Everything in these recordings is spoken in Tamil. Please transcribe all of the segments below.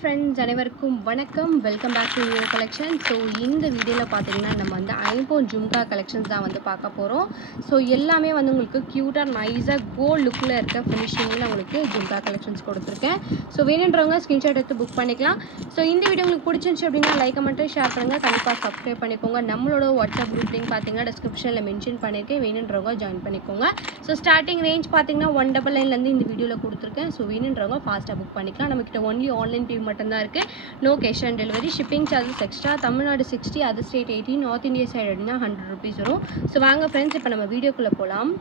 ஃப்ரெண்ட்ஸ் அனைவருக்கும் வணக்கம். Welcome back to your collection. So இந்த வீடியோவில் பார்த்தீங்கன்னா நம்ம வந்து ஐம்போன் ஜும்கா கலெக்ஷன்ஸ் தான் வந்து பார்க்க போகிறோம். ஸோ எல்லாமே வந்து உங்களுக்கு க்யூட்டாக நைஸாக கோல்ட் லுக்கில் இருக்க ஃபினிஷிங்கில் உங்களுக்கு ஜும்கா கலெக்ஷன்ஸ் கொடுத்துருக்கேன். ஸோ வேணுன்றவங்க ஸ்க்ரீன்ஷாட் எடுத்து புக் பண்ணிக்கலாம். ஸோ இந்த வீடியோ உங்களுக்கு பிடிச்சிருந்துச்சு அப்படின்னா லைக் மட்டும் ஷேர் பண்ணுங்கள். கண்டிப்பாக சப்ஸ்கிரைப் பண்ணிக்கோங்க. நம்மளோட வாட்ஸ்அப் குரூப் லிங்க் பார்த்தீங்கன்னா டிஸ்கிரிப்ஷனில் மென்ஷன் பண்ணியிருக்கேன். வேணுன்றவங்க ஜாயின் பண்ணிக்கோங்க. ஸோ ஸ்டார்டிங் ரேஞ்ச் பார்த்தீங்கன்னா 199 இந்த வீடியோவில் கொடுத்துருக்கேன். ஸோ வேணுன்றவங்க ஃபாஸ்ட்டாக புக் பண்ணிக்கலாம். நம்மக்கிட்ட ஒன்லி ஆன்லைன் பே மட்டும்தான் இருக்குது. No cash on delivery. Shipping charges extra. Tamil Nadu 60, other state 80, north India side அப்படின்னா 100 ருபீஸ் வரும். ஸோ வாங்க ஃப்ரெண்ட்ஸ், இப்போ நம்ம வீடியோக்குள்ளே போகலாம்.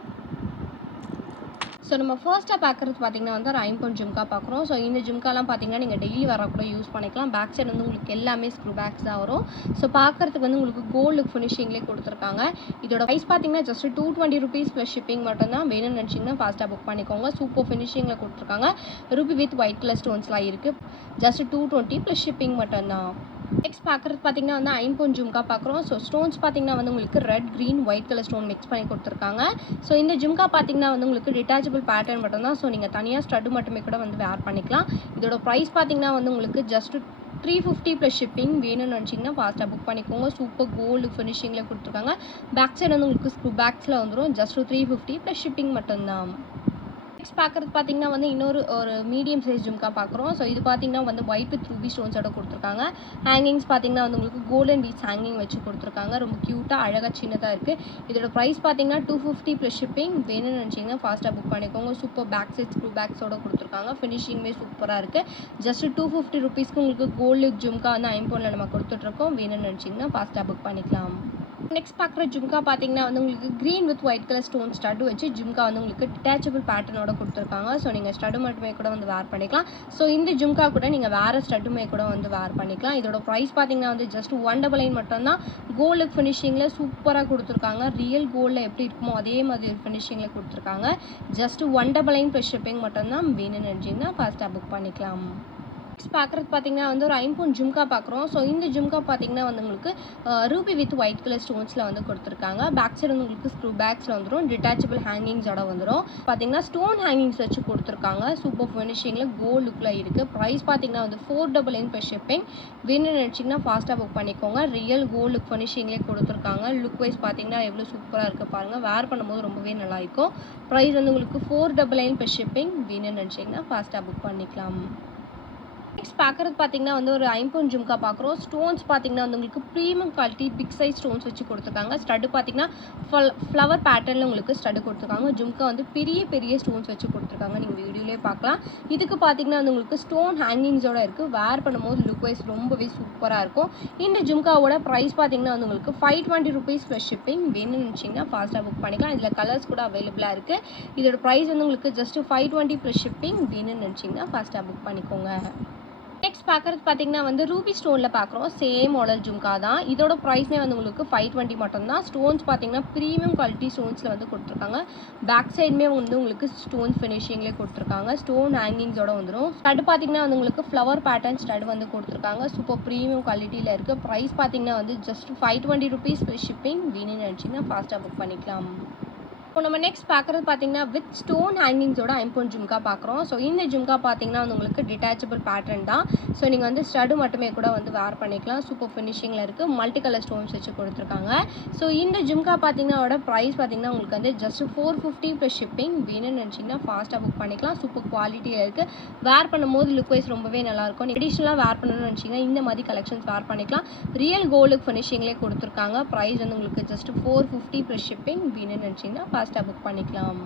ஸோ நம்ம ஃபர்ஸ்ட்டாக பார்க்குறது பார்த்தீங்கன்னா வந்து ஒரு ஐம்போன் ஜும்கா பார்க்குறோம். ஸோ இந்த ஜும்காலாம் பார்த்தீங்கன்னா நீங்கள் டெய்லி வர கூட யூஸ் பண்ணிக்கலாம். பேக் சைடு வந்து உங்களுக்கு எல்லாமே ஸ்க்ரூ பேக்ஸ் தான் வரும். ஸோ பார்க்குறதுக்கு வந்து உங்களுக்கு கோல்டு ஃபினிஷிங்லேயே கொடுத்துருக்காங்க. இதோட ப்ரைஸ் பார்த்தீங்கன்னா ஜஸ்ட் 220 ருபீஸ் ப்ளஸ் ஷிப்பிங் மட்டும்தான். வேணும்னு நினச்சிங்கன்னா ஃபாஸ்ட்டாக புக் பண்ணிக்கோங்க. சூப்பர் ஃபினிஷிங்கில் கொடுத்துருக்காங்க. ரூபி வித் ஒயிட் கலர் ஸ்டோன்ஸ்லாம் இருக்குது. ஜஸ்ட் 220 ப்ளஸ் ஷிப்பிங் மட்டும்தான். நெக்ஸ்ட் பார்க்குறது பார்த்தீங்கன்னா வந்து ஐம்போன் ஜும்கா பார்க்குறோம். ஸோ ஸ்டோன்ஸ் பார்த்தீங்கன்னா வந்து உங்களுக்கு red, green, white colour stone mix பண்ணி கொடுத்துருக்காங்க. ஸோ இந்த ஜும்கா பார்த்தீங்கன்னா வந்து உங்களுக்கு டிட்டாச்சபிள் பேட்டர்ன் மட்டும்தான். ஸோ நீங்கள் தனியாக ஸ்டட்டு மட்டுமே கூட வந்து வேர் பண்ணிக்கலாம். இதோட ப்ரைஸ் பார்த்தீங்கன்னா வந்து உங்களுக்கு ஜஸ்ட் 350 ப்ளஸ் ஷிப்பிங். வேணும்னு நினச்சிங்கன்னா ஃபாஸ்ட்டாக புக் பண்ணிக்கோங்க. சூப்பர் கோல்டு ஃபினிஷிங்கில் கொடுத்துருக்காங்க. பேக் சைடு வந்து உங்களுக்கு ஸ்க்ரூ பேக்ஸில் வந்துடும். ஜஸ்ட் 350 ப்ளஸ் ஷிப்பிங் மட்டும்தான். நெக்ஸ்ட் பார்க்குறது பார்த்தீங்கன்னா வந்து இன்னொரு மீடியம் சைஸ் ஜும்கா பார்க்குறோம். ஸோ இது பார்த்தீங்கன்னா வந்து ஒயிட் வித் ரூபி ஸ்டோன்ஸோட கொடுத்துருக்காங்க. ஹேங்கிங்ஸ் பார்த்தீங்கன்னா வந்து உங்களுக்கு கோல்டன் பீட்ஸ் ஹேங்கிங் வச்சு கொடுத்துருக்காங்க. ரொம்ப க்யூட்டாக அழகாக சின்னதாக இருக்குது. இதோட ப்ரைஸ் பார்த்தீங்கன்னா 250 ப்ளஸ் ஷிப்பிங். வேணும்னு நினச்சிங்கன்னா ஃபாஸ்ட்டாக புக் பண்ணிக்கோங்க. சூப்பர் பேக் சைட் ஸ்க்ரூ பேக்ஸோட கொடுத்துருக்காங்க. ஃபினிஷிங்குமே சூப்பராக இருக்குது. ஜஸ்ட் 250 ருபீஸ்க்கு உங்களுக்கு கோல்டு ஜும்கா வந்து ஐம்போனில் நம்ம கொடுத்துட்ருக்கோம். வேணும்னு நினச்சிங்கன்னா ஃபாஸ்ட்டாக புக் பண்ணிக்கலாம். நெக்ஸ்ட் பார்க்குற ஜும்கா பார்த்தீங்கன்னா வந்து உங்களுக்கு green with white colour stone stud வச்சு ஜும்கா வந்து உங்களுக்கு டிட்டாச்சபிள் பேட்டர்னோட கொடுத்துருக்காங்க. ஸோ நீங்கள் ஸ்டட்டு மட்டுமே கூட வந்து வேர் பண்ணிக்கலாம். ஸோ இந்த ஜும்கா கூட நீங்கள் வேறு ஸ்டட்டுமே கூட வந்து வேர் பண்ணிக்கலாம். இதோட ப்ரைஸ் பார்த்தீங்கன்னா வந்து ஜஸ்ட் 199 மட்டும்தான். கோல்டு ஃபினிஷிங்கில் சூப்பராக கொடுத்துருக்காங்க. ரியல் கோல்டில் எப்படி இருக்குமோ அதே மாதிரி ஒரு ஃபினிஷிங்கில் கொடுத்துருக்காங்க. ஜஸ்ட் 199 ப்ளஸ் ஷிப்பிங் மட்டும்தான். வேணும்னு நினச்சிங்கன்னா ஃபாஸ்ட்டாக புக் பண்ணிக்கலாம். நெக்ஸ்ட் பார்க்குறது பார்த்தீங்கன்னா வந்து ஒரு ஐம்போன் ஜும்கா பார்க்குறோம். ஸோ இந்த ஜும்கா பார்த்தீங்கன்னா வந்து உங்களுக்கு ரூபி வித் ஒயிட் கலர் ஸ்டோன்ஸில் வந்து கொடுத்துருக்காங்க. பேக் சைடு வந்து உங்களுக்கு ஸ்க்ரூ பேக்ஸில் வந்துடும். டிட்டாச்சபிள் ஹேங்கிங்ஸோட வந்துடும். பார்த்தீங்கன்னா ஸ்டோன் ஹேங்கிங்ஸ் வச்சு கொடுத்துருக்காங்க. சூப்பர் ஃபினிஷிங்கில் கோல்டு லுக்கில் இருக்குது. ப்ரைஸ் பார்த்தீங்கன்னா வந்து 499 ப்ளஸ் ஷிப்பிங். வேணும்னு நினச்சிங்கன்னா ஃபாஸ்ட்டாக புக் பண்ணிக்கோங்க. ரியல் கோல்டு லுக் ஃபினிஷிங்லேயே கொடுத்துருக்காங்க. லுக் வைஸ் பார்த்தீங்கன்னா எவ்வளோ சூப்பராக இருக்குது பாருங்கள். வேர் பண்ணும்போது ரொம்பவே நல்லாயிருக்கும். ப்ரைஸ் வந்து உங்களுக்கு 499 ப்ளஸ் ஷிப்பிங். வேணும்னு நினச்சிங்கன்னா ஃபாஸ்ட்டாக புக் பண்ணிக்கலாம். நெக்ஸ்ட் பார்க்குறது பார்த்தீங்கன்னா வந்து ஒரு ஐம்போன் ஜும்கா பார்க்குறோம். ஸ்டோன்ஸ் பார்த்தீங்கன்னா வந்து உங்களுக்கு premium quality big size stones வச்சு கொடுத்துருக்காங்க. ஸ்டட்டு பார்த்தீங்கன்னா ஃப்ளவர் பேட்டர்னில் உங்களுக்கு ஸ்டட்டு கொடுத்துருக்காங்க. ஜும்கா வந்து பெரிய பெரிய ஸ்டோன்ஸ் வச்சு கொடுத்துருக்காங்க. நீங்கள் வீடியோலேயே பார்க்கலாம். இதுக்கு பார்த்தீங்கன்னா வந்து உங்களுக்கு ஸ்டோன் ஹேங்கிங்ஸோட இருக்குது. வேர் பண்ணும்போது லுக் வைஸ் ரொம்பவே சூப்பராக இருக்கும். இந்த ஜும்காவோட ப்ரைஸ் பார்த்தீங்கன்னா வந்து உங்களுக்கு 520 ருபீஸ் ப்ளஸ் ஷிப்பிங். வேணும்னு நினச்சிங்கன்னா ஃபாஸ்ட்டாக புக் பண்ணிக்கலாம். இதில் கலர்ஸ் கூட அவைலபிளாக இருக்குது. இதோட ப்ரைஸ் வந்து உங்களுக்கு ஜஸ்ட் 520 ப்ளஸ் ஷிப்பிங். வேணும்னு நினச்சிங்கன்னா ஃபாஸ்ட்டாக புக் பண்ணிக்கோங்க. நெக்ஸ்ட் பார்க்குறது பார்த்தீங்கன்னா வந்து ரூபி ஸ்டோனில் பார்க்குறோம். சேம் மாடல் ஜும்கா தான். இதோட ப்ரைஸ்மே வந்து உங்களுக்கு 520 மட்டும்தான். ஸ்டோன்ஸ் பார்த்தீங்கன்னா ப்ரீமியம் குவாலிட்டி ஸ்டோன்ஸில் வந்து கொடுத்துருக்காங்க. பேக் சைடுமே வந்து உங்களுக்கு ஸ்டோன் ஃபினிஷிங்லேயே கொடுத்துருக்காங்க. ஸ்டோன் ஹேங்கிங்ஸோட வந்துடும். ஸ்டட் பார்த்தீங்கன்னா வந்து உங்களுக்கு ஃப்ளவர் பேட்டர்ன் ஸ்டட் வந்து கொடுத்துருக்காங்க. சூப்பர் ப்ரீமியம் குவாலிட்டியில் இருக்குது. ப்ரைஸ் பார்த்தீங்கன்னா வந்து ஜஸ்ட் 520 ருபீஸ் ப்ளஸ் ஷிப்பிங். வேணும்னு நினச்சிங்கன்னா ஃபாஸ்ட்டாக புக் பண்ணிக்கலாம். இப்போ நம்ம நெக்ஸ்ட் பார்க்குறது பார்த்தீங்கன்னா வித் ஸ்டோன் ஹேங்கிங்ஸோட ஐம்போன் ஜும்கா பார்க்குறோம். ஸோ இந்த ஜும்கா பார்த்தீங்கன்னா வந்து உங்களுக்கு டிட்டாச்சபிள் பேட்டர்ன் தான். ஸோ நீங்கள் வந்து ஸ்டடு மட்டுமே கூட வந்து வேர் பண்ணிக்கலாம். சூப்பர் ஃபினிஷிங்கில் இருக்குது. மல்டி கலர் ஸ்டோன்ஸ் வச்சு கொடுத்துருக்காங்க. ஸோ இந்த ஜும்கா பார்த்தீங்கன்னா ப்ரைஸ் பார்த்தீங்கன்னா உங்களுக்கு வந்து ஜஸ்ட் 450 ப்ளஸ் ஷிப்பிங். வேணும்னு நினச்சிங்கன்னா ஃபாஸ்ட்டாக புக் பண்ணிக்கலாம். சூப்பர் குவாலிட்டியில் இருக்குது. வேர் பண்ணும்போது லுக் வைஸ் ரொம்பவே நல்லாயிருக்கும். ட்ரெடிஷ்னலாக வேர் பண்ணணும்னு நினச்சிங்கன்னா இந்த மாதிரி கலெக்ஷன்ஸ் வேர் பண்ணிக்கலாம். ரியல் கோல்டு ஃபினிஷிங்லேயே கொடுத்துருக்காங்க. ப்ரைஸ் வந்து உங்களுக்கு ஜஸ்ட் 450 ப்ளஸ் ஷிப்பிங். வேணும்னு நினச்சிங்கன்னா ஃபாஸ்ட்டாக புக் பண்ணிக்கலாம்.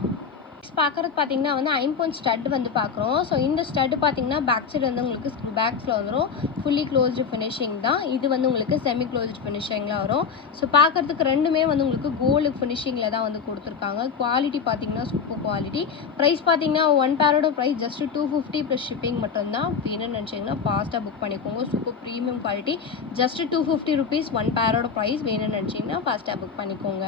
நெக்ஸ்ட் பார்க்குறது பார்த்தீங்கன்னா வந்து ஐம்போன் ஸ்டட் வந்து பார்க்குறோம். ஸோ இந்த ஸ்டட் பார்த்தீங்கன்னா பேக் சைடு வந்து உங்களுக்கு ஸ்க்ரூ பேக்ஸில் வந்துடும். ஃபுல்லி க்ளோஸ்டு ஃபினிஷிங் தான். இது வந்து உங்களுக்கு செமி க்ளோஸ்டு ஃபினிஷிங்கில் வரும். ஸோ பார்க்குறதுக்கு ரெண்டுமே வந்து உங்களுக்கு கோல்டு ஃபினிஷிங்கில் தான் வந்து கொடுத்துருக்காங்க. குவாலிட்டி பார்த்தீங்கன்னா சூப்பர் குவாலிட்டி. ப்ரைஸ் பார்த்தீங்கன்னா ஒன் பேரோட ப்ரைஸ் ஜஸ்ட் 250 ப்ளஸ் ஷிப்பிங் மட்டும்தான். வேணும்னு நினச்சிங்கன்னா ஃபாஸ்ட்டாக புக் பண்ணிக்கோங்க. Super premium quality. Just 250 rupees one பேரோட ப்ரைஸ். வேணும்னு நினச்சிங்கன்னா ஃபாஸ்ட்டாக புக் பண்ணிக்கோங்க.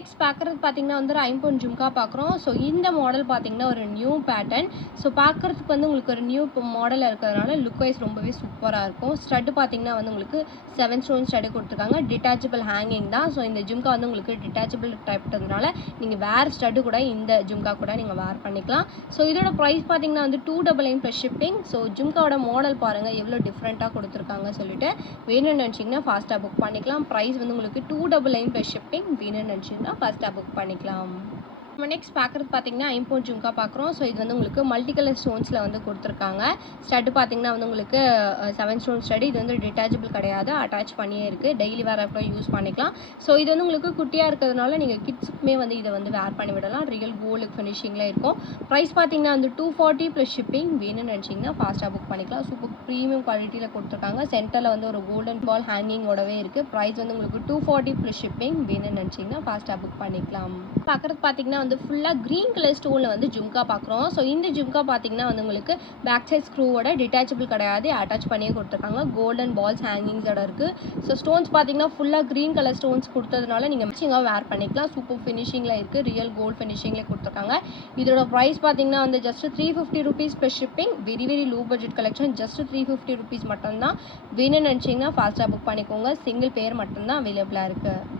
நெக்ஸ்ட் பார்க்குறது பார்த்தீங்கன்னா வந்து ஒரு ஐம்பொன் ஜும்கா பார்க்குறோம். ஸோ இந்த மாடல் பார்த்தீங்கன்னா ஒரு நியூ பேட்டர்ன். ஸோ பார்க்குறதுக்கு வந்து உங்களுக்கு ஒரு நியூ மாடலில் இருக்கிறதுனால லுக் வைஸ் ரொம்பவே சூப்பராக இருக்கும். ஸ்டட்டு பார்த்தீங்கன்னா வந்து உங்களுக்கு 7 ஸ்டோன் ஸ்டட்டு கொடுத்துருக்காங்க. டிட்டாச்சபிள் ஹேங்கிங் தான். ஸோ இந்த ஜும்கா வந்து உங்களுக்கு டிட்டாச்சபிள் டைப்ன்றதுனால நீங்கள் வேறு ஸ்டட்டு கூட இந்த ஜும்கா கூட நீங்கள் வேர் பண்ணிக்கலாம். ஸோ இதோட ப்ரைஸ் பார்த்தீங்கன்னா வந்து 299 ப்ளஸ் ஷிப்பிங். ஸோ ஜும்காவோட மாடல் பாருங்கள் எவ்வளோ டிஃப்ரெண்ட்டாக கொடுத்துருக்காங்க சொல்லிட்டு வேணும்னு நினச்சிங்கன்னா ஃபாஸ்ட்டாக புக் பண்ணிக்கலாம். ப்ரைஸ் வந்து உங்களுக்கு 299 ப்ளஸ் ஷிப்பிங். வேணும்னு நினச்சிங்கன்னா ஃபாஸ்ட்டாக புக் பண்ணிக்கலாம். நம்ம நெக்ஸ்ட் பார்க்குறது பார்த்தீங்கன்னா ஐம்பொன் ஜும்கா பார்க்குறோம். ஸோ இது வந்து உங்களுக்கு மல்டி கலர் ஸ்டோன்ஸில் வந்து கொடுத்துருக்காங்க. ஸ்டட்டு பார்த்தீங்கன்னா வந்து உங்களுக்கு 7 ஸ்டோன் ஸ்டடு. இது வந்து டிட்டாச்சபிள் கிடையாது, அட்டாச் பண்ணியே இருக்குது. டெய்லி வேறு கூட யூஸ் பண்ணிக்கலாம். ஸோ இது வந்து உங்களுக்கு குட்டியாக இருக்கிறதுனால நீங்கள் கிட்ஸுக்குமே வந்து இதை வந்து வேர் பண்ணி விடலாம். ரியல் கோல்டு ஃபினிஷிங்கில் இருக்கும். ப்ரைஸ் பார்த்தீங்கன்னா வந்து 240 ப்ளஸ் ஷிப்பிங். வேணும்னு நினச்சிங்கன்னா ஃபாஸ்ட்டாக புக் பண்ணிக்கலாம். சூப்பர் ப்ரீமியம் குவாலிட்டியில் கொடுத்துருக்காங்க. சென்டரில் வந்து ஒரு கோல்டன் பால் ஹேங்கிங்கோடவே இருக்குது. ப்ரைஸ் வந்து உங்களுக்கு 240 ப்ளஸ் ஷிப்பிங். வேணும்னு நினச்சிங்கன்னா ஃபாஸ்ட்டாக புக் பண்ணிக்கலாம். பார்க்குறது பார்த்தீங்கன்னா வந்து ஃபுல்லாக க்ரீன் கலர் ஸ்டோனில் வந்து ஜும்கா பார்க்குறோம். ஸோ இந்த ஜும்கா பார்த்தீங்கன்னா வந்து உங்களுக்கு பேக் சைட் ஸ்க்ரூவோட டிட்டாச்சபிள் கிடையாது, அட்டாச் பண்ணியே கொடுத்துருக்காங்க. கோல்டன் பால்ஸ் ஹேங்கிங்ஸோட இருக்குது. ஸோ ஸ்டோன்ஸ் பார்த்தீங்கன்னா ஃபுல்லாக க்ரீன் கலர் ஸ்டோன்ஸ் கொடுத்ததுனால நீங்கள் மேட்சிங்காக வேர் பண்ணிக்கலாம். சூப்பர் ஃபினிஷிங்கில் இருக்குது. ரியல் கோல்டு ஃபினிஷிங்கில் கொடுத்துருக்காங்க. இதோட ப்ரைஸ் பார்த்தீங்கன்னா வந்து just 350 rupees plus shipping. Very low budget collection. Just 350 rupees மட்டும்தான். வேணும்னு நினச்சிங்கன்னா ஃபாஸ்ட்டாக புக் பண்ணிக்கோங்க. சிங்கிள் பேர் மட்டும்தான் அவைலபிளாக இருக்குது.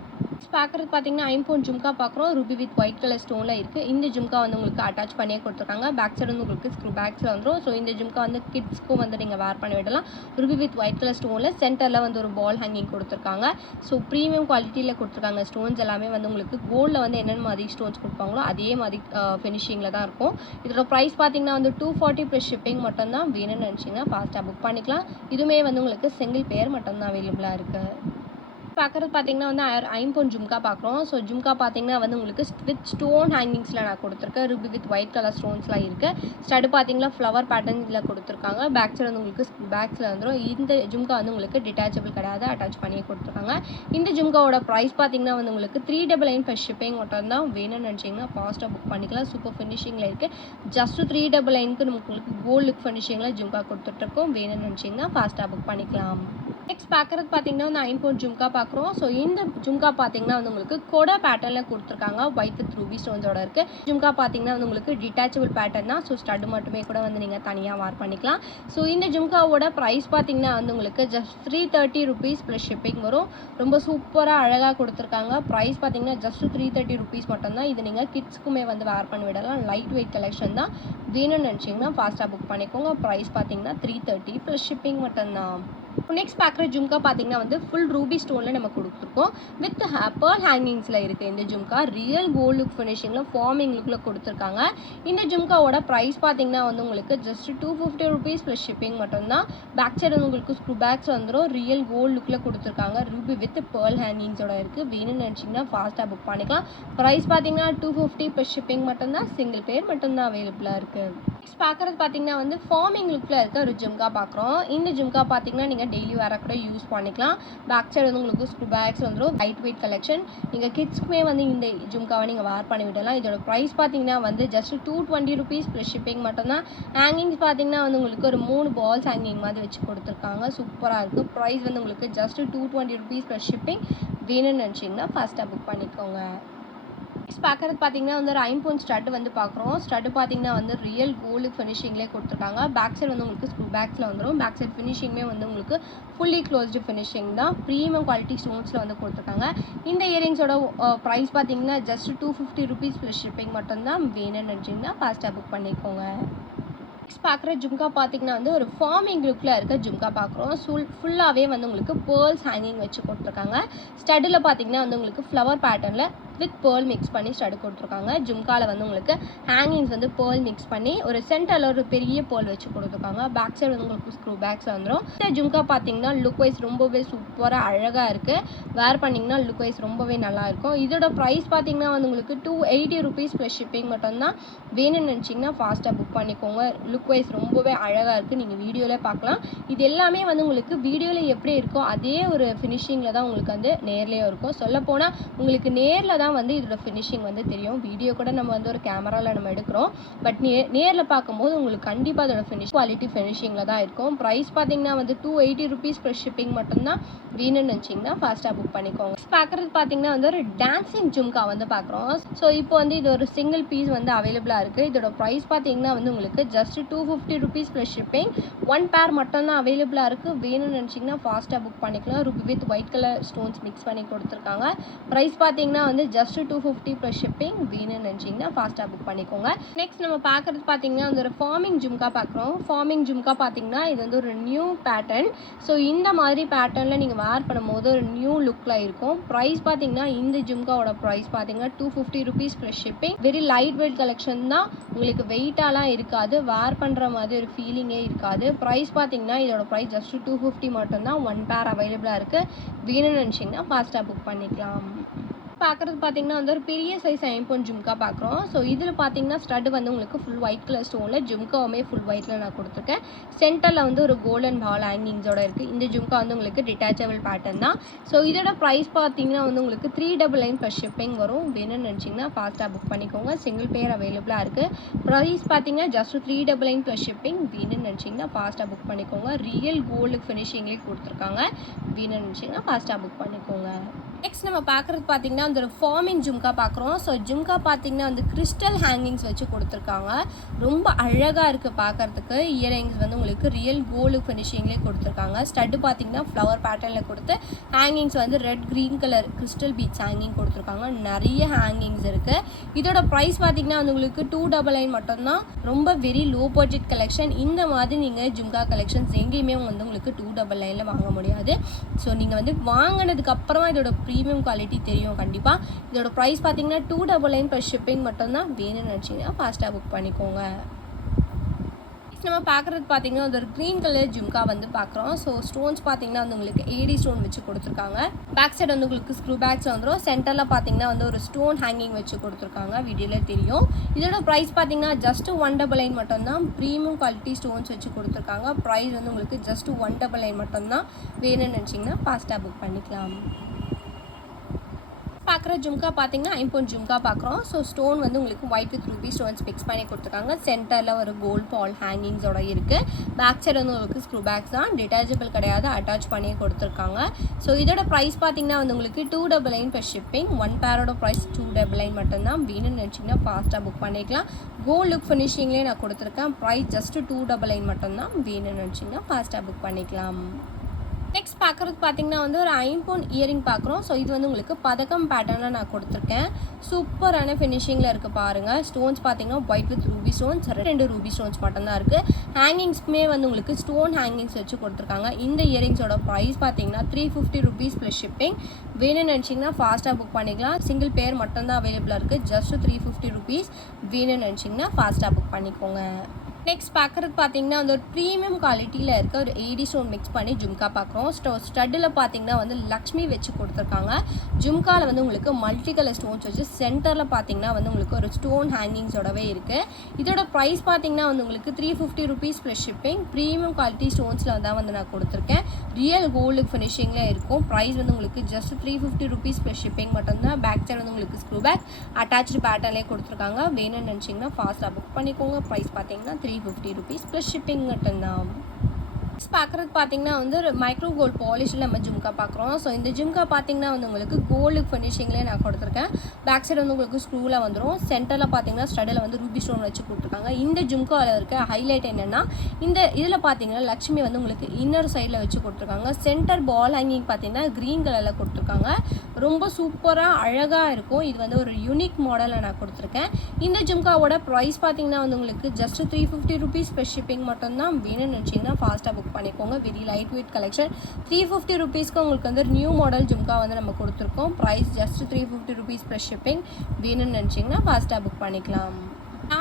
பார்க்குறது பார்த்தீங்கன்னா ஐம்பொன் ஜும்கா பார்க்குறோம். ரூபி வித் ஒயிட் கலர் ஸ்டோனில் இருக்குது. இந்த ஜும்கா வந்து உங்களுக்கு அட்டாச் பண்ணியே கொடுத்துருக்காங்க. பேக் சைடு வந்து உங்களுக்கு ஸ்க்ரூ பேக்ஸில் வந்துடும். ஸோ இந்த ஜும்கா வந்து கிட்ஸ்க்கும் வந்து நீங்கள் வேர் பண்ணி விடலாம். ரூபி வித் ஒயிட் கலர் ஸ்டோனில் சென்டரில் வந்து ஒரு பால் ஹேங்கிங் கொடுத்துருக்காங்க. ஸோ ப்ரீமியம் குவாலிட்டியில் கொடுத்துருக்காங்க. ஸ்டோன்ஸ் எல்லாமே வந்து உங்களுக்கு கோல்டில் வந்து என்னென்ன மாதிரி ஸ்டோன்ஸ் கொடுப்பாங்களோ அதே மாதிரி ஃபினிஷிங்கில் தான் இருக்கும். இதோட ப்ரைஸ் பார்த்தீங்கன்னா வந்து 240 ப்ளஸ் ஷிப்பிங் மட்டும்தான். வேணும்னு நினச்சிங்கன்னா ஃபாஸ்ட்டாக புக் பண்ணிக்கலாம். இதுவுமே வந்து உங்களுக்கு சிங்கிள் பேர் மட்டும்தான் அவைலபிளாக இருக்குது. பார்க்குறது பார்த்தீங்கன்னா வந்து ஐம்பொன் ஜும்கா பார்க்குறோம். ஸோ ஜும்கா பார்த்தீங்கன்னா வந்து உங்களுக்கு வித் ஸ்டோன் ஹேங்கிங்ஸில் நான் கொடுத்துருக்கேன். ரூபி வித் ஒயிட் கலர் ஸ்டோன்ஸ்லாம் இருக்குது. ஸ்டடு பார்த்தீங்கன்னா ஃப்ளவர் பேட்டர்னில் கொடுத்துருக்காங்க. பேக் சைடு வந்து உங்களுக்கு பேக்ஸில் வந்துடும். இந்த ஜும்கா வந்து உங்களுக்கு டிட்டாச்சபிள் கிடையாது, அட்டாச் பண்ணி கொடுத்துருக்காங்க. இந்த ஜும்காவோட ப்ரைஸ் பார்த்தீங்கன்னா வந்து உங்களுக்கு 399 ப்ளஸ் ஷிப்பிங் மட்டும் தான். வேணும்னு நினச்சிங்கன்னா ஃபாஸ்ட்டாக புக் பண்ணிக்கலாம். சூப்பர் ஃபினிஷிங்கில் இருக்குது. ஜஸ்ட் 399க்கு உங்களுக்கு கோல்டு லுக் ஃபினிஷிங்கில் ஜும்கா கொடுத்துட்ருக்கோம். வேணும்னு நினச்சிங்கன்னா ஃபாஸ்ட்டாக புக் பண்ணிக்கலாம். நெக்ஸ்ட் பார்க்குறது பார்த்தீங்கன்னா வந்து ஐம்பொன் ஜும்கா பார்க்குறோம். ஸோ இந்த ஜும்கா பார்த்தீங்கன்னா வந்து உங்களுக்கு கொடை பேட்டர்னில் கொடுத்துருக்காங்க. ஒயிட் வித் ரூபி ஸ்டோன்ஸோட இருக்குது. ஜும்கா பார்த்தீங்கன்னா வந்து உங்களுக்கு டிட்டாச்சபிள் பேட்டர்ன் தான். ஸோ ஸ்டட் மட்டுமே கூட வந்து நீங்கள் தனியாக வேர் பண்ணிக்கலாம். ஸோ இந்த ஜும்காவோட ப்ரைஸ் பார்த்தீங்கன்னா வந்து உங்களுக்கு ஜஸ்ட் 330 ருபீஸ் ப்ளஸ் ஷிப்பிங் வரும். ரொம்ப சூப்பராக அழகாக கொடுத்துருக்காங்க. ப்ரைஸ் பார்த்தீங்கன்னா ஜஸ்ட் 330 ருபீஸ் மட்டும்தான். இது நீங்கள் கிட்ஸ்க்குமே வந்து வேர் பண்ணி விடலாம். லைட் வெயிட் கலெக்ஷன் தான். வேணும்னு நினச்சிங்கன்னா ஃபாஸ்ட்டாக புக் பண்ணிக்கோங்க. ப்ரைஸ் பார்த்தீங்கன்னா 330 ப்ளஸ் ஷிப்பிங் மட்டும்தான். நெக்ஸ்ட் பார்க்குற ஜும்கா பார்த்தீங்கன்னா வந்து ஃபுல் ரூபி ஸ்டோனில் நம்ம கொடுத்துருக்கோம். வித் பேர்ல் ஹேங்கிங்ஸில் இருக்குது இந்த ஜும்கா. ரியல் கோல்டு லுக் ஃபினிஷிங்கில் ஃபார்மிங் லுக்கில் கொடுத்துருக்காங்க. இந்த ஜும்காவோட ப்ரைஸ் பார்த்தீங்கன்னா வந்து உங்களுக்கு ஜஸ்ட் 250 ருபீஸ் ப்ளஸ் ஷிப்பிங் மட்டும்தான். பேக் சைடு வந்து உங்களுக்கு ஸ்க்ரூ பேக்ஸ் வந்துடும். ரியல் கோல்டு லுக்கில் கொடுத்துருக்காங்க. ரூபி வித் பேர்ல் ஹேங்கிங்ஸோட இருக்குது. வேணும்னு நினச்சிங்கன்னா ஃபாஸ்ட்டாக புக் பண்ணிக்கலாம். ப்ரைஸ் பார்த்தீங்கன்னா 250 ப்ளஸ் ஷிப்பிங் மட்டும்தான். சிங்கிள் பேர் மட்டும்தான் அவைலபிளாக இருக்குது. நெக்ஸ்ட் பார்க்குறது பார்த்தீங்கன்னா வந்து ஃபார்மிங் லுக்கில் இருக்க ஒரு ஜும்கா பார்க்குறோம். இந்த ஜும்கா பார்த்தீங்கன்னா நீங்கள் டெய்லி வேற கூட யூஸ் பண்ணிக்கலாம். பேக் சைடு வந்து உங்களுக்கு ஸ்க்ரூ பேக்ஸ் வந்துடும். Light weight collection. நீங்கள் கிட்ஸ்க்குமே வந்து இந்த ஜும்காவை நீங்கள் வேர் பண்ணி விடலாம். இதோட ப்ரைஸ் பார்த்தீங்கன்னா வந்து ஜஸ்ட் 220 ருபீஸ் ப்ளஸ் ஷிப்பிங் மட்டும்தான். ஹேங்கிங்ஸ் பார்த்தீங்கன்னா வந்து உங்களுக்கு ஒரு 3 பால்ஸ் ஹேங்கிங் மாதிரி வச்சு கொடுத்துருக்காங்க. சூப்பராக இருக்குது. ப்ரைஸ் வந்து உங்களுக்கு ஜஸ்ட் 220 ருபீஸ் ப்ளஸ் ஷிப்பிங். வேணும்னு நினச்சிங்கன்னா ஃபாஸ்ட்டாக புக் பண்ணிக்கோங்க. நெக்ஸ்ட் பார்க்குறது பார்த்தீங்கன்னா வந்து ஒரு ஐம்பொன் ஸ்டட்டு வந்து பார்க்குறோம். ஸ்டட்டு பார்த்தீங்கன்னா வந்து ரியல் கோல்டு ஃபினிஷிங்லேயே கொடுத்துருக்காங்க. பேக் சைடு வந்து உங்களுக்கு ஸ்க்ரூ பேக்ஸில் வந்துடும். பேக் சைடு ஃபினிஷிங்குமே வந்து உங்களுக்கு ஃபுல்லி க்ளோஸ்டு ஃபினிஷிங் தான். ப்ரீமியம் குவாலிட்டி ஸ்டோன்ஸில் வந்து கொடுத்துருக்காங்க. இந்த இயரிங்ஸோட ப்ரைஸ் பார்த்தீங்கன்னா ஜஸ்ட் 250 ருபீஸ் ப்ளஸ் ஷிப்பிங் மட்டும்தான். வேணும்னு நினச்சிங்கன்னா ஃபாஸ்ட்டாக புக் பண்ணிக்கோங்க. நெக்ஸ்ட் பார்க்குற ஜும்கா பார்த்தீங்கன்னா வந்து ஒரு ஃபார்மிங் லுக்கில் இருக்க ஜும்கா பார்க்குறோம். ஃபுல்லாகவே வந்து உங்களுக்கு பேர்ல்ஸ் ஹேங்கிங் வச்சு கொடுத்துருக்காங்க. ஸ்டட்டில் பார்த்தீங்கன்னா வந்து உங்களுக்கு ஃப்ளவர் பேட்டர்னில் வித் பேர்ல் மிக்ஸ் பண்ணி ஸ்டட் கொடுத்துருக்காங்க. ஜும்காவில் வந்து உங்களுக்கு ஹேங்கிங்ஸ் வந்து பேர்ல் மிக்ஸ் பண்ணி ஒரு சென்டரில் ஒரு பெரிய பேர்ல் வச்சு கொடுத்துருக்காங்க. பேக் சைடு வந்து உங்களுக்கு ஸ்க்ரூ பேக்ஸ் வந்துடும். இந்த ஜும்கா பார்த்தீங்கன்னா லுக் வைஸ் ரொம்பவே சூப்பராக அழகாக இருக்குது. வேர் பண்ணிங்கன்னா லுக் வைஸ் ரொம்பவே நல்லாயிருக்கும். இதோட ப்ரைஸ் பார்த்தீங்கன்னா வந்து உங்களுக்கு 280 ருபீஸ் ப்ளஸ் ஷிப்பிங் மட்டும்தான். வேணும்னு நினச்சிங்கன்னா ஃபாஸ்ட்டாக புக் பண்ணிக்கோங்க. லுக் வைஸ் ரொம்பவே அழகாக இருக்குது. நீங்கள் வீடியோவில் பார்க்கலாம். இது எல்லாமே வந்து உங்களுக்கு வீடியோவில் எப்படி இருக்கோ அதே ஒரு ஃபினிஷிங்கில் தான் உங்களுக்கு வந்து நேர்லேயே இருக்கும். சொல்லப்போனால் உங்களுக்கு நேரில் தான் தான் வந்து இதோட ஃபினிஷிங் வந்து தெரியும். வீடியோ கூட நம்ம வந்து ஒரு கேமராவில் நம்ம எடுக்கிறோம், பட் நேரில் பார்க்கும்போது உங்களுக்கு கண்டிப்பாக அதோட குவாலிட்டி ஃபினிஷிங்கில் தான் இருக்கும். ப்ரைஸ் பார்த்தீங்கன்னா வந்து 280 ருபீஸ் ப்ளஸ் ஷிப்பிங் மட்டும்தான். வேணும்னு நினச்சிங்கன்னா ஃபாஸ்ட்டாக புக் பண்ணிக்கோங்க. பார்க்குறது பார்த்தீங்கன்னா வந்து ஒரு டான்சிங் ஜும்கா வந்து பார்க்குறோம். ஸோ இப்போ வந்து இது ஒரு சிங்கிள் பீஸ் வந்து அவைலபிளாக இருக்குது. இதோட ப்ரைஸ் பார்த்தீங்கன்னா வந்து உங்களுக்கு ஜஸ்ட் 250 ருபீஸ் ப்ளஸ் ஷிப்பிங். 1 பேர் மட்டும்தான் அவைலபிளாக இருக்குது. வேணும்னு நினச்சிங்கன்னா ஃபாஸ்ட்டாக புக் பண்ணிக்கலாம். Ruby with white colour stones mix பண்ணி கொடுத்துருக்காங்க. ப்ரைஸ் பார்த்தீங்கன்னா வந்து ஜஸ்ட் 250 ப்ளஸ் ஷிப்பிங். வேணும்னு நினச்சிங்கன்னா ஃபாஸ்ட்டாக புக் பண்ணிக்கோங்க. நெக்ஸ்ட் நம்ம பார்க்குறது பார்த்தீங்கன்னா வந்து ஒரு ஃபார்மிங் ஜும்கா பார்க்குறோம். ஃபார்மிங் ஜும்கா பார்த்தீங்கன்னா இது வந்து ஒரு நியூ பேட்டர்ன். ஸோ இந்த மாதிரி பேட்டர்னில் நீங்கள் வேர் பண்ணும்போது ஒரு நியூ லுக்கில் இருக்கும். ப்ரைஸ் பார்த்தீங்கன்னா இந்த ஜும்காவோட ப்ரைஸ் பார்த்தீங்கன்னா 250 rupees plus shipping. Very light weight collection தான். உங்களுக்கு வெயிட்டாலாம் இருக்காது, வேர் பண்ணுற மாதிரி ஒரு ஃபீலிங்கே இருக்காது. ப்ரைஸ் பார்த்தீங்கன்னா இதோட ப்ரைஸ் ஜஸ்ட் 250 மட்டும்தான். 1 பேர் அவைலபிளாக இருக்குது. வேணும்னு நினச்சிங்கன்னா ஃபாஸ்ட்டாக புக் பண்ணிக்கலாம். பார்க்குறது பார்த்தீங்கன்னா வந்து ஒரு பெரிய சைஸ் ஐம்பொன் ஜும்கா பார்க்குறோம். ஸோ இதில் பார்த்தீங்கன்னா ஸ்டட் வந்து உங்களுக்கு ஃபுல் ஒயிட் கலர் ஸ்டோனில், ஜும்காவுமே ஃபுல் ஒயிட்டில் நான் கொடுத்துருக்கேன். சென்டரில் வந்து ஒரு கோல்டன் பால் ஹேங்கிங்ஸோட இருக்குது. இந்த ஜும்கா வந்து உங்களுக்கு டிட்டாச்சபிள் பேட்டர்ன் தான். ஸோ இதோட ப்ரைஸ் பார்த்தீங்கன்னா வந்து உங்களுக்கு 399 ப்ளஸ் ஷிப்பிங் வரும். வேணும்னு நினச்சிங்கன்னா ஃபாஸ்ட்டாக புக் பண்ணிக்கோங்க. சிங்கிள் பேர் அவைலபிளாக இருக்குது. ப்ரைஸ் பார்த்தீங்கன்னா ஜஸ்ட் 399 ப்ளஸ் ஷிப்பிங். வேணும்னு நினச்சிங்கன்னா ஃபாஸ்ட்டாக புக் பண்ணிக்கோங்க. ரியல் கோல்டு ஃபினிஷிங்லேயே கொடுத்துருக்காங்க. வேணும்னு நினச்சிங்கன்னா ஃபாஸ்ட்டாக புக் பண்ணிக்கோங்க. நெக்ஸ்ட் நம்ம பார்க்குறது பார்த்தீங்கன்னா அந்த ஒரு ஃபார்மிங் ஜும்கா பார்க்குறோம். ஸோ ஜும்கா பார்த்தீங்கன்னா வந்து கிறிஸ்டல் ஹேங்கிங்ஸ் வச்சு கொடுத்துருக்காங்க. ரொம்ப அழகாக இருக்குது பார்க்குறதுக்கு. இயரிங்ஸ் வந்து உங்களுக்கு ரியல் கோல்டு ஃபினிஷிங்லேயே கொடுத்துருக்காங்க. ஸ்டட்டு பார்த்தீங்கன்னா ஃப்ளவர் பேட்டர்னில் கொடுத்து ஹேங்கிங்ஸ் வந்து red green colour crystal beads hanging கொடுத்துருக்காங்க. நிறைய ஹேங்கிங்ஸ் இருக்குது. இதோட ப்ரைஸ் பார்த்தீங்கன்னா வந்து உங்களுக்கு 299 மட்டும்தான். ரொம்ப வெரி லோ பட்ஜெட் கலெக்ஷன். இந்த மாதிரி நீங்கள் ஜும்கா கலெக்ஷன்ஸ் எங்கேயுமே வந்து உங்களுக்கு 299 வாங்க முடியாது. ஸோ நீங்கள் வந்து வாங்கினதுக்கு அப்புறமா இதோட ப்ரீமியம் குவாலிட்டி தெரியும் கண்டிப்பாக. இதோட ப்ரைஸ் பார்த்தீங்கன்னா 299 ப்ளஸ் ஷிப்பிங் மட்டும்தான். வேணும்னு நினச்சிங்கன்னா ஃபாஸ்ட்டாக புக் பண்ணிக்கோங்க. நம்ம பார்க்குறது பார்த்தீங்கன்னா ஒரு க்ரீன் கலர் ஜும்கா வந்து பார்க்குறோம். ஸோ ஸ்டோன்ஸ் பார்த்தீங்கன்னா வந்து உங்களுக்கு ஏடி ஸ்டோன் வச்சு கொடுத்துருக்காங்க. பேக் சைடு வந்து உங்களுக்கு ஸ்க்ரூ பேக்ஸ் வந்துடும். சென்டரில் பார்த்தீங்கன்னா வந்து ஒரு ஸ்டோன் ஹேங்கிங் வச்சு கொடுத்துருக்காங்க. வீடியோவில் தெரியும். இதோட ப்ரைஸ் பார்த்தீங்கன்னா ஜஸ்ட் 199 மட்டும்தான். ப்ரீமியம் குவாலிட்டி ஸ்டோன்ஸ் வச்சு கொடுத்துருக்காங்க. ப்ரைஸ் வந்து உங்களுக்கு ஜஸ்ட் 199 மட்டும்தான். வேணும்னு நினச்சிங்கன்னா ஃபாஸ்ட்டாக புக் பண்ணிக்கலாம். பார்க்குற ஜும்கா பார்த்தீங்கன்னா ஐம்பொன் ஜும்கா பார்க்குறோம். ஸோ ஸ்டோன் வந்து உங்களுக்கு white with ruby stones fix பண்ணி கொடுத்துருக்காங்க. சென்டரில் ஒரு கோல்ட் பால் ஹேங்கிங்ஸோட இருக்குது. பேக் சைடு வந்து உங்களுக்கு ஸ்க்ரூ பேக்ஸ் தான், டிட்டாச்சபிள் கிடையாது, அட்டாச் பண்ணி கொடுத்துருக்காங்க. ஸோ இதோட ப்ரைஸ் பார்த்தீங்கன்னா வந்து உங்களுக்கு 299 ப்ளஸ் ஷிப்பிங். 1 பேரோட ப்ரைஸ் 299 மட்டும்தான். வேணும்னு நினச்சிங்கன்னா ஃபாஸ்ட்டாக புக் பண்ணிக்கலாம். கோல்ட் லுக் ஃபினிஷிங்லேயே நான் கொடுத்துருக்கேன். ப்ரைஸ் ஜஸ்ட் 299 மட்டும்தான். வேணும்னு நினச்சிங்கன்னா ஃபாஸ்ட்டாக புக் பண்ணிக்கலாம். நெக்ஸ்ட் பார்க்குறது பார்த்தீங்கன்னா வந்து ஒரு ஐம்பொன் இயரிங் பார்க்குறோம். ஸோ இது வந்து உங்களுக்கு பதக்கம் பேட்டர்னில் நான் கொடுத்துருக்கேன். சூப்பரான ஃபினிஷிங்கில் இருக்குது பாருங்கள். ஸ்டோன்ஸ் பார்த்தீங்கன்னா white with ruby stones, 2 Ruby stones மட்டும்தான் இருக்குது. ஹேங்கிங்ஸ்க்குமே வந்து உங்களுக்கு ஸ்டோன் ஹேங்கிங்ஸ் வச்சு கொடுத்துருக்காங்க. இந்த இயரிங்ஸோட ப்ரைஸ் பார்த்தீங்கன்னா 350 ருபீஸ் ப்ளஸ் ஷிப்பிங். வேணும்னு நினச்சிங்கன்னா ஃபாஸ்ட்டாக புக் பண்ணிக்கலாம். சிங்கிள் பேர் மட்டும்தான் அவைலபிளாக இருக்குது. Just 350 rupees. வேணும்னு நினச்சிங்கன்னா ஃபாஸ்ட்டாக புக் பண்ணிக்கோங்க. நெக்ஸ்ட் பார்க்குறது பார்த்தீங்கன்னா வந்து ஒரு ப்ரீமியம் குவாலிட்டியில் இருக்க ஒரு ஏடி ஸ்டோன் மிக்ஸ் பண்ணி ஜும்கா பார்க்குறோம். ஸ்டட்டில் பார்த்தீங்கன்னா வந்து லக்ஷ்மி வச்சு கொடுத்துருக்காங்க. ஜும்காவில் வந்து உங்களுக்கு மல்டி கலர் ஸ்டோன்ஸ் வச்சு சென்டரில் பார்த்தீங்கன்னா வந்து உங்களுக்கு ஒரு ஸ்டோன் ஹேங்கிங்ஸோடவே இருக்குது. இதோட ப்ரைஸ் பார்த்தீங்கன்னா வந்து உங்களுக்கு 350 rupees plus shipping. Premium quality ஸ்டோன்ஸில் தான் வந்து நான் கொடுத்துருக்கேன். ரியல் கோல்டு ஃபினிஷிங்கில் இருக்கும். ப்ரைஸ் வந்து உங்களுக்கு ஜஸ்ட் 350 ருபீஸ் ப்ளஸ் ஷிப்பிங் மட்டும்தான். பேக் சைடு வந்து உங்களுக்கு ஸ்க்ரூ பேக் அட்டாச்சு பேட்டர்லேயே கொடுத்துருக்காங்க. வேணும்னு நினச்சிங்கன்னா ஃபாஸ்ட்டாக புக் பண்ணிக்கோங்க. ப்ரைஸ் பார்த்தீங்கன்னா 350 ருபீஸ் ப்ளஸ் ஷிப்பிங் மட்டும்தான். பார்க்குறது பார்த்தீங்கன்னா வந்து ஒரு மைக்ரோ கோல்டு பாலிஷில் நம்ம ஜும்கா பார்க்குறோம். ஸோ இந்த ஜும்கா பார்த்தீங்கன்னா வந்து உங்களுக்கு கோல்டு ஃபினிஷிங்லேயே நான் கொடுத்துருக்கேன். பேக் சைடு வந்து உங்களுக்கு ஸ்க்ரூவில் வந்துடும். சென்டரில் பார்த்தீங்கன்னா ஸ்டடில் வந்து ரூபி ஸ்டோன் வச்சு கொடுத்துருக்காங்க. இந்த ஜும்காவில் இருக்க ஹைலைட் என்னென்னா இதில் பார்த்தீங்கன்னா லக்ஷ்மி வந்து உங்களுக்கு இன்னர் சைடில் வச்சு கொடுத்துருக்காங்க. சென்டர் பால் ஹேங்கிங் பார்த்தீங்கன்னா க்ரீன் கலரில் கொடுத்துருக்காங்க. ரொம்ப சூப்பராக அழகாக இருக்கும். இது வந்து ஒரு யூனிக் மாடலில் நான் கொடுத்துருக்கேன். இந்த ஜும்காவோட ப்ரைஸ் பார்த்தீங்கன்னா வந்து உங்களுக்கு ஜஸ்ட் 350 ருபீஸ் ப்ளஸ் ஷிப்பிங் மட்டும்தான். வேணும்னு நினச்சிங்கன்னா ஃபாஸ்ட்டாக புக் பண்ணிக்கோங்க. Very light weight collection. 350 ருபீஸ்க்கு உங்களுக்கு வந்து நியூ மாடல் ஜும்கா வந்து நம்ம கொடுத்துருக்கோம். Price just 350 rupees plus shipping. வேணும்னு நினச்சிங்கன்னா ஃபாஸ்ட்டாக புக் பண்ணிக்கலாம்.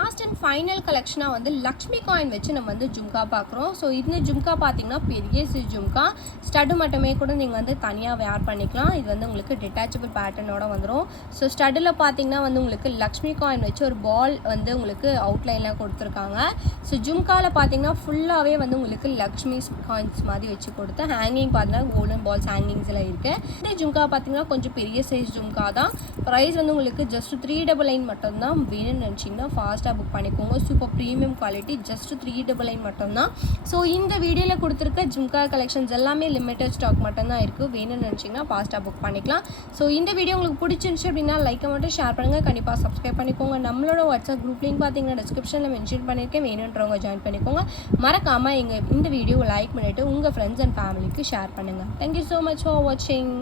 லாஸ்ட் அண்ட் ஃபைனல் கலெக்ஷனாக வந்து லக்ஷ்மி காயின் வச்சு நம்ம வந்து ஜும்கா பார்க்குறோம். ஸோ இந்த ஜும்கா பார்த்தீங்கன்னா பெரிய சைஸ் ஜும்கா, ஸ்டட்டு மட்டுமே கூட நீங்கள் வந்து தனியாக வேர் பண்ணிக்கலாம். இது வந்து உங்களுக்கு டிட்டாச்சபிள் பேட்டர்னோட வந்துடும். ஸோ ஸ்டட்டில் பார்த்தீங்கன்னா வந்து உங்களுக்கு லக்ஷ்மி காயின் வச்சு ஒரு பால் வந்து உங்களுக்கு அவுட்லைனில் கொடுத்துருக்காங்க. ஸோ ஜும்காவில் பார்த்தீங்கன்னா ஃபுல்லாகவே வந்து உங்களுக்கு லக்ஷ்மி காயின்ஸ் மாதிரி வச்சு கொடுத்து ஹேங்கிங் பார்த்தீங்கன்னா கோல்டன் பால்ஸ் ஹேங்கிங்ஸில் இருக்குது. இந்த ஜும்கா பார்த்தீங்கன்னா கொஞ்சம் பெரிய சைஸ் ஜும்கா தான். ப்ரைஸ் வந்து உங்களுக்கு ஜஸ்ட் 399 மட்டும்தான். வேணும்னு நினச்சிங்கன்னா ஃபாஸ்ட்டாக புக் பண்ணிக்கோங்க. சூப்பர் ப்ரீமியம் குவாலிட்டி, ஜஸ்ட் 399 மட்டும்தான். ஸோ இந்த வீடியோவில் கொடுத்துருக்க ஜும்கா கலெக்ஷன்ஸ் எல்லாமே லிமிட்டட் ஸ்டாக் மட்டும்தான் இருக்குது. வேணும்னு நினச்சிங்கன்னா ஃபாஸ்ட்டாக புக் பண்ணிக்கலாம். ஸோ இந்த வீடியோ உங்களுக்கு பிடிச்சிருந்துச்சு அப்படின்னா லைக்கை மட்டும் ஷேர் பண்ணுங்கள். கண்டிப்பாக சப்ஸ்கிரைப் பண்ணிக்கோங்க. நம்மளோட வாட்ஸ்அப் குரூப் லிங்க் பார்த்தீங்கன்னா டிஸ்கிரிப்ஷனில் மென்ஷன் பண்ணியிருக்கேன். வேணுன்றவங்க ஜாயின் பண்ணிக்கோங்க. மறக்காமல் இந்த வீடியோவை லைக் பண்ணிவிட்டு உங்கள் ஃப்ரெண்ட்ஸ் அண்ட் ஃபேமிலிக்கு ஷேர் பண்ணுங்கள். தேங்க்யூ ஸோ மச் ஃபார் வாட்சிங்.